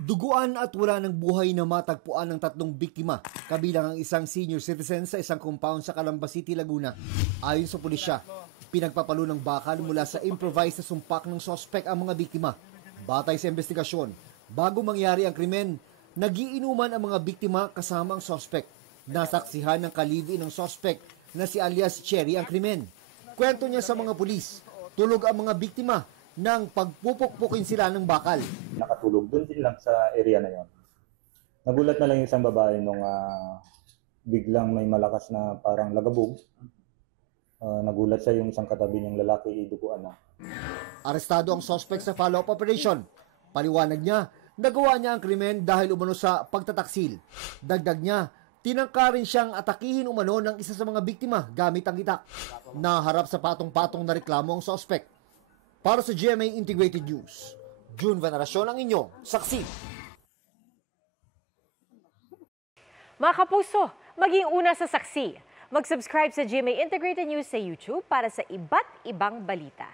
Duguan at wala ng buhay na matagpuan ng 3 biktima, kabilang ang isang senior citizen sa isang compound sa Calamba City, Laguna. Ayon sa pulisya, pinagpapalo ng bakal mula sa improvised na sumpak ng sospek ang mga biktima. Batay sa investigasyon, bago mangyari ang krimen, nagiinuman ang mga biktima kasama ang sospek. Nasaksihan ng kalivi ng sospek na si alias Cherry ang krimen. Kwento niya sa mga pulis, tulog ang mga biktima nang pagpupukpukin sila ng bakal. Nakatulog doon din lang sa area na yon. Nagulat na lang yung isang babae nung biglang may malakas na parang lagabog. Nagulat siya, yung isang katabi niyang lalaki iduguan na. Arestado ang suspect sa follow-up operation. Paliwanag niya, nagawa niya ang krimen dahil umano sa pagtataksil. Dagdag niya, tinangka rin siyang atakihin umano ng isa sa mga biktima gamit ang itak. Naharap sa patong-patong na reklamo ang suspect. Para sa GMA Integrated News, June Veneracion ang inyong saksi. Mga kapuso, maging una sa saksi. Mag-subscribe sa GMA Integrated News sa YouTube para sa iba't ibang balita.